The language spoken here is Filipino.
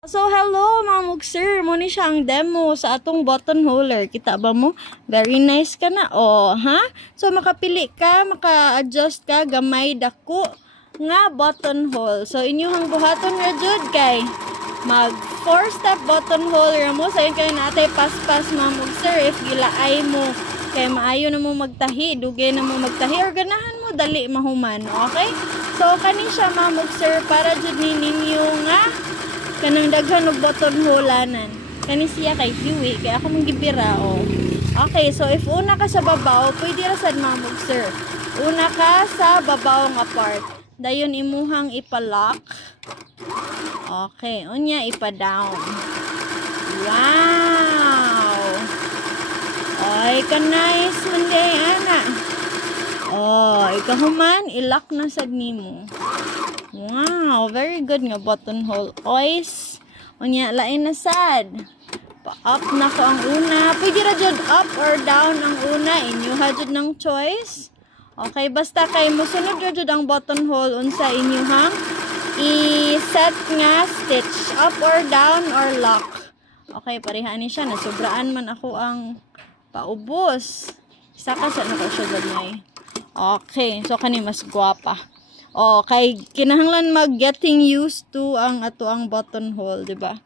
So, hello mga mugsir. Muna siya ang demo sa atong button holder. Kita ba mo? Very nice ka na. Oh, ha? So, makapili ka, maka-adjust ka, gamay, dako nga button hole. So, inyong buhaton nga jud kay mag 4-step button holder mo. Sa kayo natay pas-pas mga mugsir. If gilaay mo, kay maayo na mo magtahi, dugay na mo magtahi, or ganahan mo, dali mahuman. Okay? So, kani siya mga mugsir para jud ninyo nga kanang daghan og button holanan. Kani siya kay Huey, kaya ako manggibira oh. Okay, so if una ka sa babaw, pwede ra sad mamog sir. Una ka sa babaw nga part. Dayon imuhang ipa-lock. Okay, unya ipa-down. Wow. Ay, ka nice man day ana. Oh, ikahuman i-lock na sad nimo. Wow, very good nga button hole. Oys, unya lain na sad. Pa-up na ko ang una. Pwede ra jud up or down ang una. Inyo ha jud ng choice. Okay, basta kay mosunod ra jud ang button hole unsa inyo hang i-set nga stitch. Up or down or lock. Okay, parehaan ni siya. Nasubraan man ako ang paubos. Isa ka sa nako siya ganyan. Okay, so kani mas guwapa. Oh, kay kinahanglan mag getting used to ang ato ang button hole, 'di ba?